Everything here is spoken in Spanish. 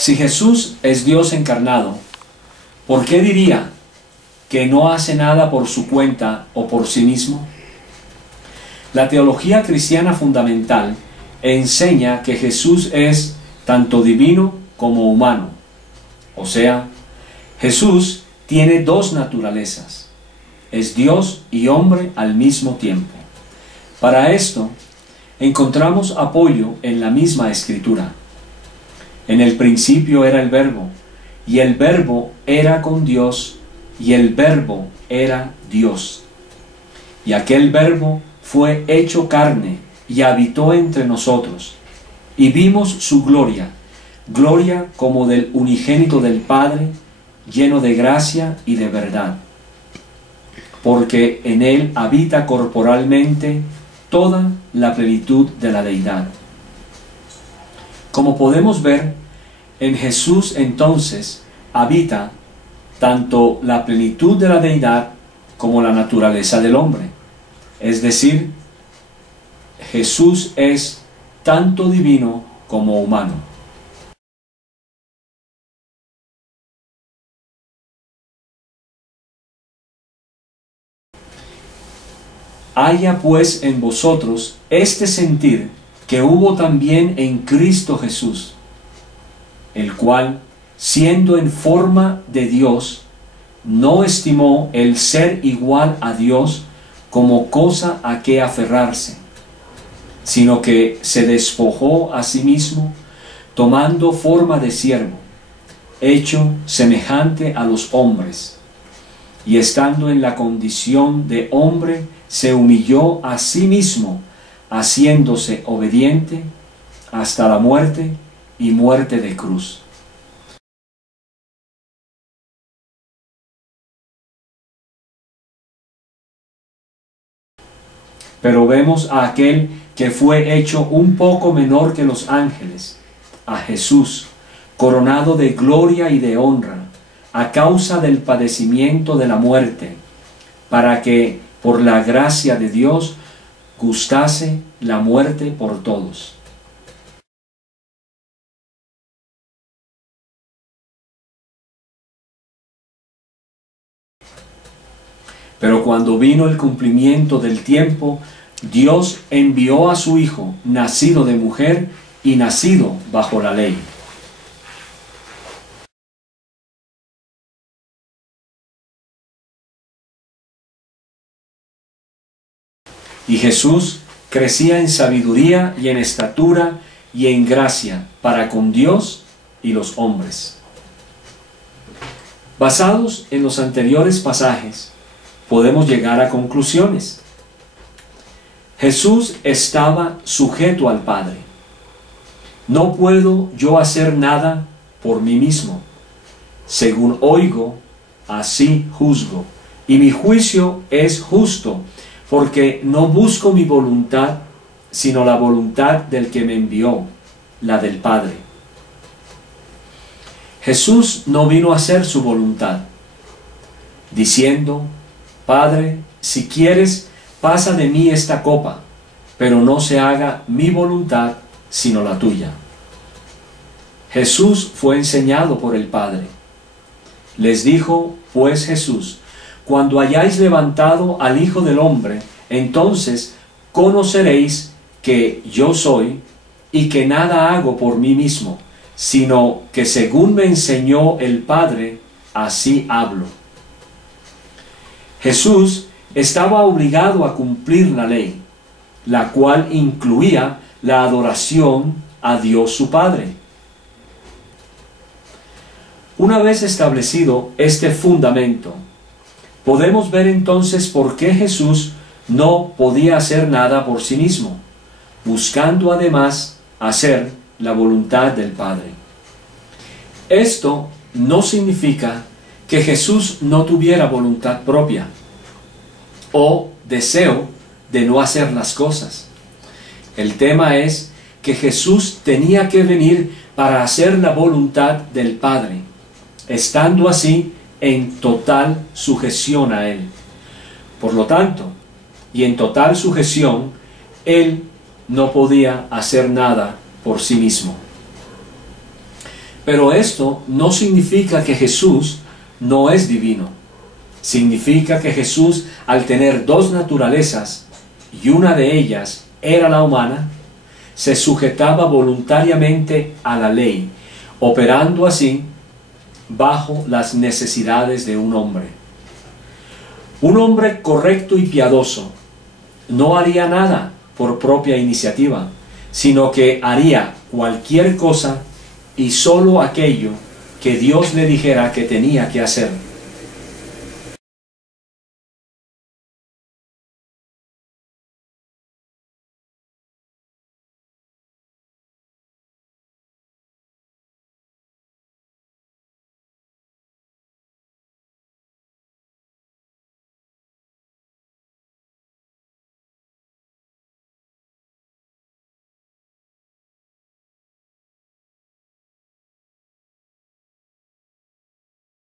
Si Jesús es Dios encarnado, ¿por qué diría que no hace nada por su cuenta o por sí mismo? La teología cristiana fundamental enseña que Jesús es tanto divino como humano. O sea, Jesús tiene dos naturalezas. Es Dios y hombre al mismo tiempo. Para esto, encontramos apoyo en la misma Escritura. En el principio era el Verbo, y el Verbo era con Dios, y el Verbo era Dios. Y aquel Verbo fue hecho carne, y habitó entre nosotros, y vimos su gloria, gloria como del unigénito del Padre, lleno de gracia y de verdad. Porque en él habita corporalmente toda la plenitud de la deidad. Como podemos ver, en Jesús entonces habita tanto la plenitud de la deidad como la naturaleza del hombre. Es decir, Jesús es tanto divino como humano. Haya pues en vosotros este sentir que hubo también en Cristo Jesús, el cual, siendo en forma de Dios, no estimó el ser igual a Dios como cosa a que aferrarse, sino que se despojó a sí mismo, tomando forma de siervo, hecho semejante a los hombres, y estando en la condición de hombre, se humilló a sí mismo, haciéndose obediente hasta la muerte y muerte de cruz. Pero vemos a aquel que fue hecho un poco menor que los ángeles, a Jesús, coronado de gloria y de honra, a causa del padecimiento de la muerte, para que, por la gracia de Dios, gustase la muerte por todos. Pero cuando vino el cumplimiento del tiempo, Dios envió a su Hijo, nacido de mujer y nacido bajo la ley. Y Jesús crecía en sabiduría y en estatura y en gracia para con Dios y los hombres. Basados en los anteriores pasajes, podemos llegar a conclusiones. Jesús estaba sujeto al Padre. No puedo yo hacer nada por mí mismo. Según oigo, así juzgo. Y mi juicio es justo, porque no busco mi voluntad, sino la voluntad del que me envió, la del Padre. Jesús no vino a hacer su voluntad, diciendo: Padre, si quieres, pasa de mí esta copa, pero no se haga mi voluntad, sino la tuya. Jesús fue enseñado por el Padre. Les dijo pues Jesús: cuando hayáis levantado al Hijo del Hombre, entonces conoceréis que yo soy, y que nada hago por mí mismo, sino que según me enseñó el Padre, así hablo. Jesús estaba obligado a cumplir la ley, la cual incluía la adoración a Dios su Padre. Una vez establecido este fundamento, podemos ver entonces por qué Jesús no podía hacer nada por sí mismo, buscando además hacer la voluntad del Padre. Esto no significa que Jesús no tuviera voluntad propia o deseo de no hacer las cosas. El tema es que Jesús tenía que venir para hacer la voluntad del Padre, estando así en total sujeción a Él. Por lo tanto, y en total sujeción, Él no podía hacer nada por sí mismo. Pero esto no significa que Jesús no es divino. Significa que Jesús, al tener dos naturalezas, y una de ellas era la humana, se sujetaba voluntariamente a la ley, operando así bajo las necesidades de un hombre. Un hombre correcto y piadoso no haría nada por propia iniciativa, sino que haría cualquier cosa y solo aquello que Dios le dijera que tenía que hacer.